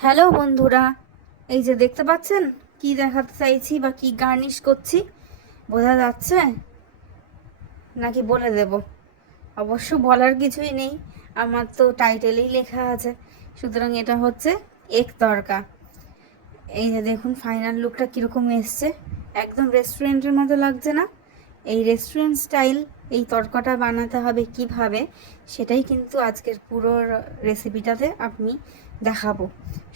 Hello বন্ধুরা, এই যে দেখতে পাচ্ছেন কি দেখাতে চাইছি বা কি গার্নিশ করছি, বোঝা যাচ্ছে নাকি বলে দেব? অবশ্য বলার কিছুই নেই, আমার তো টাইটেলেই লেখা আছে। সুতরাং এটা হচ্ছে এগ তড়কা। এই যে দেখুন ফাইনাল লুকটা কীরকম এসছে, একদম রেস্টুরেন্টের মতো লাগছে না? এই রেস্টুরেন্ট স্টাইল এই তড়কাটা বানাতে হবে কিভাবে, সেটাই কিন্তু আজকের পুরো রেসিপিটাতে আমি দেখাবো।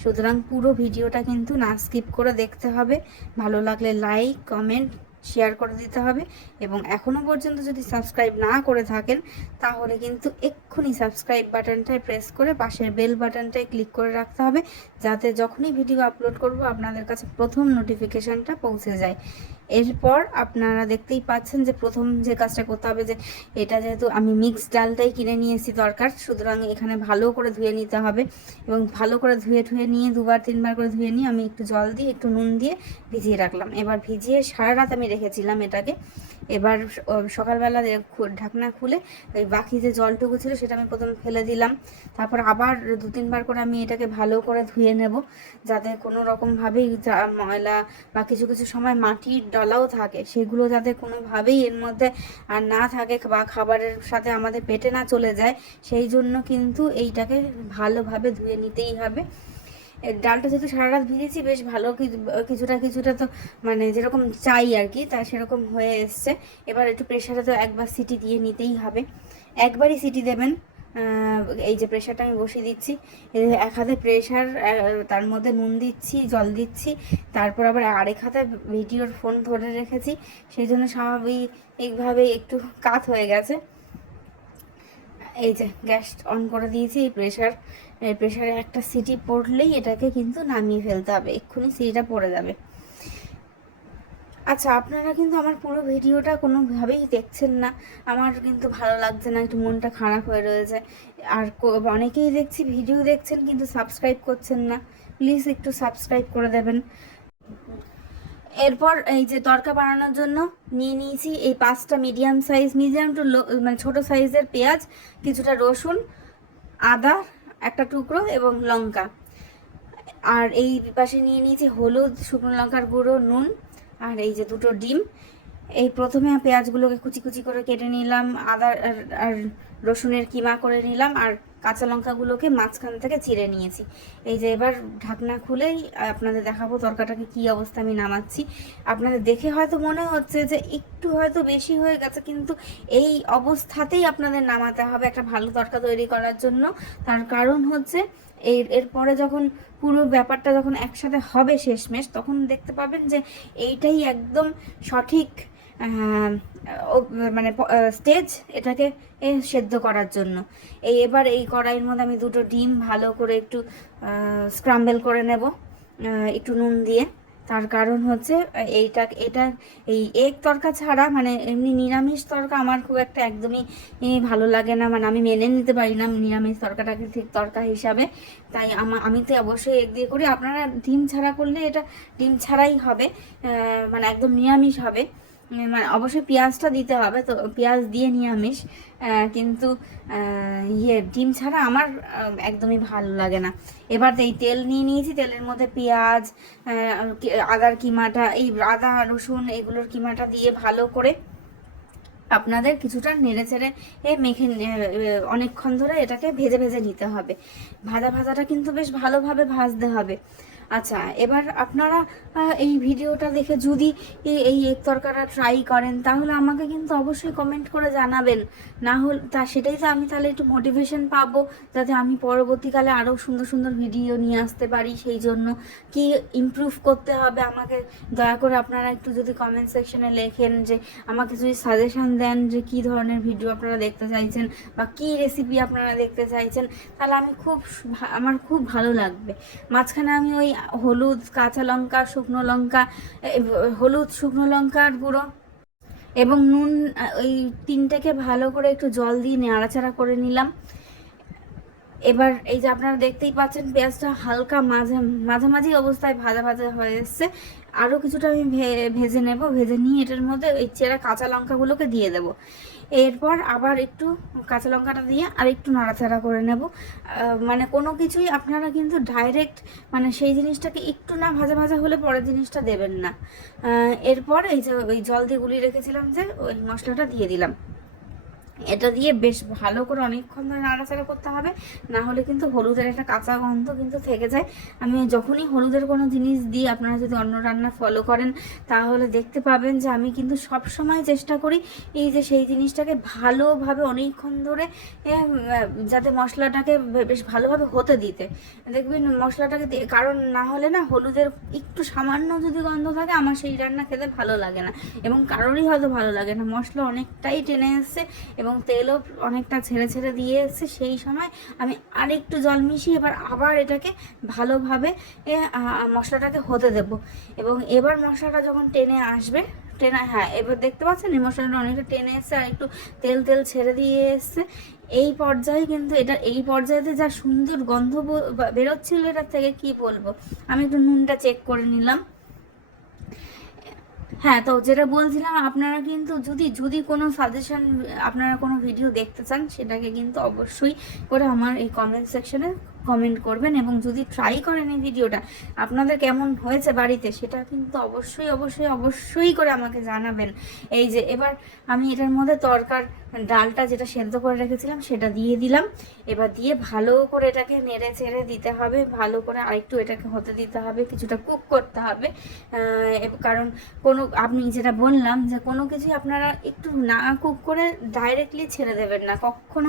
সুতরাং পুরো ভিডিওটা কিন্তু না স্কিপ করে দেখতে হবে। ভালো লাগলে লাইক কমেন্ট শেয়ার করে দিতে হবে, এবং এখনও পর্যন্ত যদি সাবস্ক্রাইব না করে থাকেন তাহলে কিন্তু এক্ষুনি সাবস্ক্রাইব বাটনটায় প্রেস করে পাশের বেল বাটনটায় ক্লিক করে রাখতে হবে, যাতে যখনই ভিডিও আপলোড করব আপনাদের কাছে প্রথম নোটিফিকেশানটা পৌঁছে যায়। এরপর আপনারা দেখতেই পাচ্ছেন যে প্রথম যে কাজটা করতে হবে, যে এটা যেহেতু আমি মিক্স ডালটাই কিনে নিয়েছি দরকার, সুতরাং এখানে ভালো করে ধুয়ে নিতে হবে, এবং ভালো করে ধুয়ে নিয়ে দুবার তিনবার করে ধুয়ে নিয়ে আমি একটু জল দিয়ে একটু নুন দিয়ে ভিজিয়ে রাখলাম। এবার ভিজিয়ে সারা রাত আমি রেখেছিলাম এটাকে। এবার সকালবেলা ঢাকনা খুলে ওই বাকি যে জলটুকু ছিল সেটা আমি প্রথমে ফেলে দিলাম। তারপর আবার দু তিনবার করে আমি এটাকে ভালো করে ধুয়ে নেব, যাতে কোনো রকমভাবেই ময়লা বা কিছু কিছু সময় মাটির ডলাও থাকে, সেগুলো যাতে কোনোভাবেই এর মধ্যে আর না থাকে বা খাবারের সাথে আমাদের পেটে না চলে যায়। সেই জন্য কিন্তু এইটাকে ভালোভাবে ধুয়ে নিতেই হবে। ডালটা যেহেতু সারা রাত ভিজেছি, বেশ ভালো কিছুটা কিছুটা তো মানে যেরকম চাই আর কি, তা সেরকম হয়ে এসছে। এবার একটু প্রেশারে তো একবার সিটি দিয়ে নিতেই হবে, একবারই সিটি দেবেন। এই যে প্রেশারটা আমি বসিয়ে দিচ্ছি, এক হাতে প্রেশার, তার মধ্যে নুন দিচ্ছি, জল দিচ্ছি, তারপর আবার আরেক হাতে ভিডিওর ফোন ধরে রেখেছি, সেই জন্য স্বাভাবিকভাবে একটু কাত হয়ে গেছে। এই যে গ্যাস অন করে দিয়েছি, এই প্রেশারে একটা সিটি পড়লেই এটাকে কিন্তু নামিয়ে ফেলতে হবে, এক্ষুনি সিটিটা পড়ে যাবে। আচ্ছা, আপনারা কিন্তু আমার পুরো ভিডিওটা কোনোভাবেই দেখছেন না, আমার কিন্তু ভালো লাগছে না, একটু মনটা খারাপ হয়ে রয়েছে। আর অনেকেই দেখছি ভিডিও দেখছেন কিন্তু সাবস্ক্রাইব করছেন না, প্লিজ একটু সাবস্ক্রাইব করে দেবেন। এরপর এই যে তড়কা বানানোর জন্য নিয়ে নিয়েছি এই 5টা মিডিয়াম টু মানে ছোটো সাইজের পেঁয়াজ, কিছুটা রসুন, আদা একটা টুকরো এবং লঙ্কা। আর এই পাশে নিয়ে নিয়েছি হলুদ, শুকনো লঙ্কার গুঁড়ো, নুন, আর এই যে দুটো ডিম। এই প্রথমে পেঁয়াজগুলোকে কুচি কুচি করে কেটে নিলাম, আদা আর রসুনের কিমা করে নিলাম, আর কাঁচা লঙ্কাগুলোকে মাঝখান থেকে চিড়ে নিয়েছি। এই যে এবার ঢাকনা খুলেই আপনাদের দেখাবো তরকাটাকে কী অবস্থা আমি নামাচ্ছি। আপনাদের দেখে হয়তো মনে হচ্ছে যে একটু হয়তো বেশি হয়ে গেছে, কিন্তু এই অবস্থাতেই আপনাদের নামাতে হবে একটা ভালো তরকা তৈরি করার জন্য। তার কারণ হচ্ছে এরপরে যখন পুরো ব্যাপারটা যখন একসাথে হবে শেষমেশ, তখন দেখতে পাবেন যে এইটাই একদম সঠিক মানে স্টেজ এটাকে সেদ্ধ করার জন্য। এবার এই কড়াইয়ের মধ্যে আমি দুটো ডিম ভালো করে একটু স্ক্রাম্বল করে নেব একটু নুন দিয়ে। তার কারণ হচ্ছে এটা এই এগ তরকা ছাড়া মানে এমনি নিরামিষ তরকা আমার খুব একটা একদমই ভালো লাগে না, মানে আমি মেনে নিতে পারি না নিরামিষ তরকাটাকে ঠিক তরকা হিসাবে। তাই আমি তো অবশ্যই এগ দিয়ে করি, আপনারা ডিম ছাড়া করলে এটা ডিম ছাড়াই হবে, মানে একদম নিরামিষ হবে। মানে অবশ্যই পেঁয়াজটা দিতে হবে, তো পেঁয়াজ দিয়ে নিরামিষ, কিন্তু ডিম ছাড়া আমার একদমই ভালো লাগে না। এবার এই তেল নিয়ে নিয়েছি, তেলের মধ্যে পেঁয়াজ, আদার কিমাটা, এই আদা রসুন এগুলোর কিমাটা দিয়ে ভালো করে আপনাদের কিছুটা নেড়ে চেড়ে মেখে অনেকক্ষণ ধরে এটাকে ভেজে ভেজে নিতে হবে। ভাজাটা কিন্তু বেশ ভালোভাবে ভাজতে হবে। আচ্ছা, এবার আপনারা এই ভিডিওটা দেখে যদি এই এগ তরকাটা ট্রাই করেন তাহলে আমাকে কিন্তু অবশ্যই কমেন্ট করে জানাবেন। না হলে সেটাই তো আমি তাহলে একটু মোটিভেশন পাবো, যাতে আমি পরবর্তীকালে আরও সুন্দর সুন্দর ভিডিও নিয়ে আসতে পারি। সেই জন্য কি ইমপ্রুভ করতে হবে আমাকে দয়া করে আপনারা একটু যদি কমেন্ট সেকশনে লেখেন, যে আমাকে যদি সাজেশন দেন যে কী ধরনের ভিডিও আপনারা দেখতে চাইছেন বা কী রেসিপি আপনারা দেখতে চাইছেন, তাহলে আমার খুব ভালো লাগবে। মাঝখানে আমি ওই হলুদ, কাঁচা লঙ্কা, শুকনো লঙ্কা, হলুদ, শুকনো লঙ্কার গুঁড়ো এবং নুন, ওই তিনটাকে ভালো করে একটু জল দিয়ে নাড়াচাড়া করে নিলাম। এবার এই যে আপনারা দেখতেই পাচ্ছেন পেঁয়াজটা হালকা মাঝামাঝি অবস্থায় ভাজা ভাজা হয়ে এসছে। আরও কিছুটা আমি ভেজে নেব, ভেজে নিয়ে এটার মধ্যে ওই চেরা কাঁচা লঙ্কাগুলোকে দিয়ে দেব। এরপর আবার একটু কাঁচা লঙ্কাটা দিয়ে আর একটু নাড়াচাড়া করে নেব। মানে কোনো কিছুই আপনারা কিন্তু ডাইরেক্ট মানে সেই জিনিসটাকে একটু না ভাজা ভাজা হলে পরের জিনিসটা দেবেন না। এরপর এই যে ওই জল দিয়ে গুলিয়ে রেখেছিলাম যে ওই মশলাটা দিয়ে দিলাম। এটা দিয়ে বেশ ভালো করে অনেকক্ষণ ধরে নাড়াচাড়া করতে হবে, না হলে কিন্তু হলুদের একটা কাঁচা গন্ধ কিন্তু থেকে যায়। আমি যখনই হলুদের কোনো জিনিস দিই, আপনারা যদি অন্য রান্না ফলো করেন তাহলে দেখতে পাবেন যে আমি কিন্তু সব সময় চেষ্টা করি এই যে সেই জিনিসটাকে ভালোভাবে অনেকক্ষণ ধরে যাতে মশলাটাকে বেশ ভালোভাবে হতে দিতে। দেখবেন মশলাটাকে কারণ না হলে না হলুদের একটু সামান্য যদি গন্ধ থাকে আমার সেই রান্না খেতে ভালো লাগে না, এবং কারোরই হয়তো ভালো লাগে না। মশলা অনেকটাই টেনে এসছে এবং তেলও অনেকটা ছেড়ে ছেড়ে দিয়ে এসছে, সেই সময় আমি আরেকটু জল মিশিয়ে আবার এটাকে ভালোভাবে মশলাটাকে হতে দেব। এবং এবার মশলাটা যখন টেনে আসবে, হ্যাঁ এবার দেখতে পাচ্ছেন এই মশলাটা অনেকটা টেনে এসছে আর একটু তেল তেল ছেড়ে দিয়ে এসছে। এই পর্যায়ে কিন্তু এই পর্যায়েতে যা সুন্দর গন্ধ বেরোচ্ছিল এটার থেকে কি বলবো। আমি একটু নুনটা চেক করে নিলাম। হ্যাঁ, তো যেটা বলছিলাম, আপনারা কিন্তু যদি কোনো সাজেশন, আপনারা কোনো ভিডিও দেখতে চান সেটাকে কিন্তু অবশ্যই করে আমার এই কমেন্ট সেকশনে কমেন্ট করবেন, এবং যদি ট্রাই করেন এই ভিডিওটা আপনাদের কেমন হয়েছে বাড়িতে সেটা কিন্তু অবশ্যই অবশ্যই অবশ্যই করে আমাকে জানাবেন। এই যে এবার আমি এটার মধ্যে ডালটা যেটা সেদ্ধ করে রেখেছিলাম সেটা দিয়ে দিলাম। এবার দিয়ে ভালো করে এটাকে নেড়ে চেড়ে দিতে হবে, ভালো করে আরেকটু এটাকে হতে দিতে হবে, কিছুটা কুক করতে হবে। কারণ আপনি যেটা বললাম যে কোনো কিছুই আপনারা একটু না কুক করে ডাইরেক্টলি ছেড়ে দেবেন না, কখনো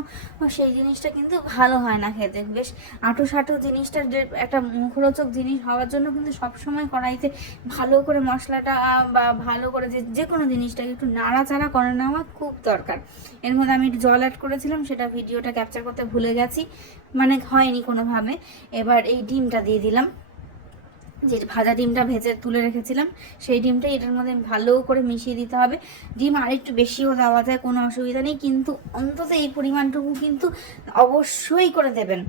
সেই জিনিসটা কিন্তু ভালো হয় না খেতে। বেশ আঁটো সাঁটো জিনিসটা যে একটা মুখরোচক জিনিস হওয়ার জন্য কিন্তু সবসময় কড়াইতে ভালো করে মশলাটা বা ভালো করে যে কোনো জিনিসটাকে একটু নাড়াচাড়া করে নেওয়া খুব দরকার। এর মধ্যে আমি একটু জল অ্যাড করেছিলাম, সেটা ভিডিওটা ক্যাপচার করতে ভুলে গেছি, মানে হয়নি কোনোভাবে। এবার এই ডিমটা দিয়ে দিলাম, যে ভাজা ডিমটা ভেজে তুলে রেখেছিলাম সেই ডিমটাই এটার মধ্যে ভালো করে মিশিয়ে দিতে হবে। ডিম আরেকটু বেশিও দেওয়া যায়, কোনো অসুবিধা নেই, কিন্তু অন্তত এই পরিমাণটুকু কিন্তু অবশ্যই করে দেবেন।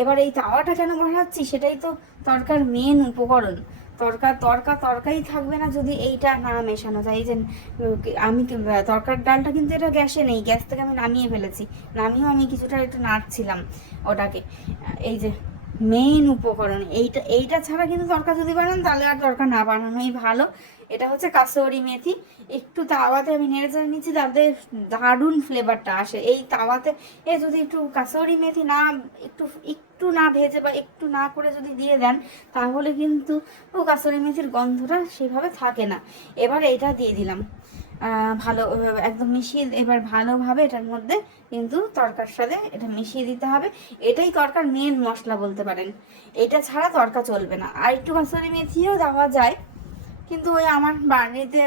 এবার এই তাওয়াটা কেন বসাচ্ছি সেটাই তো তরকার মেন উপকরণ। তরকাই থাকবে না যদি এইটা না মেশানো যায়। এই যে আমি তরকার ডালটা কিন্তু এটা গ্যাসে নেই, গ্যাস থেকে আমি নামিয়ে ফেলেছি, নামিয়েও আমি কিছুটা একটু নাড়ছিলাম ওটাকে। এই যে মেইন উপকরণ এইটা ছাড়া কিন্তু তরকা যদি বানান তাহলে আর তরকা না বানানোই ভালো। এটা হচ্ছে কাসৌরি মেথি, একটু তাওয়াতে আমি নেড়ে চেড়ে নিচ্ছি, তাতে দারুণ ফ্লেভারটা আসে এই তাওয়াতে। যদি একটু কাসৌরি মেথি একটু না ভেজে বা একটু না করে যদি দিয়ে দেন তাহলে কিন্তু কাসৌরি মেথির গন্ধটা সেভাবে থাকে না। এবার এইটা দিয়ে দিলাম ভালো একদম মিশিয়ে, এবার ভালোভাবে এটার মধ্যে কিন্তু তরকার সাথে এটা মিশিয়ে দিতে হবে। এটাই তরকার মেন মশলা বলতে পারেন, এটা ছাড়া তরকা চলবে না। আর একটু কাসুরি মেথিও দেওয়া যায়, কিন্তু ওই আমার বাড়িতে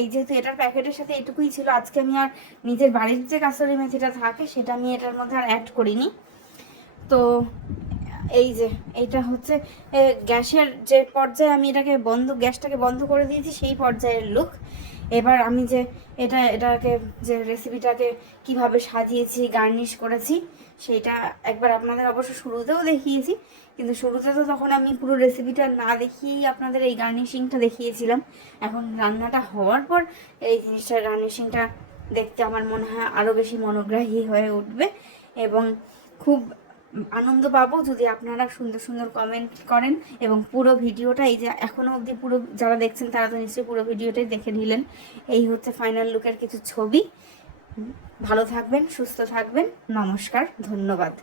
এই যেহেতু এটার প্যাকেটের সাথে এটুকুই ছিল, আজকে আমি আর নিজের বাড়ির যে কাসুরি মেথিটা থাকে সেটা আমি এটার মধ্যে আর অ্যাড করিনি। তো এই যে এইটা হচ্ছে গ্যাসের যে পর্যায়ে আমি গ্যাসটাকে বন্ধ করে দিয়েছি সেই পর্যায়ের লুক। এবার আমি যে এটাকে যে রেসিপিটাকে কিভাবে সাজিয়েছি গার্নিশ করেছি সেইটা একবার আপনাদের অবশ্য শুরুতেও দেখিয়েছি, কিন্তু শুরুতে তো তখন আমি পুরো রেসিপিটা না দেখিয়েই আপনাদের এই গার্নিশিংটা দেখিয়েছিলাম। এখন রান্নাটা হওয়ার পর এই জিনিসটার গার্নিশিংটা দেখতে আমার মনে হয় আরও বেশি মনোগ্রাহী হয়ে উঠবে, এবং খুব আনন্দ পাবো যদি আপনারা সুন্দর সুন্দর কমেন্ট করেন। এবং পুরো ভিডিওটা এই যে এখনও অবধি পুরো যারা দেখছেন তারা তো নিশ্চয়ই পুরো ভিডিওটাই দেখে নিলেন। এই হচ্ছে ফাইনাল লুকের কিছু ছবি। ভালো থাকবেন, সুস্থ থাকবেন, নমস্কার, ধন্যবাদ।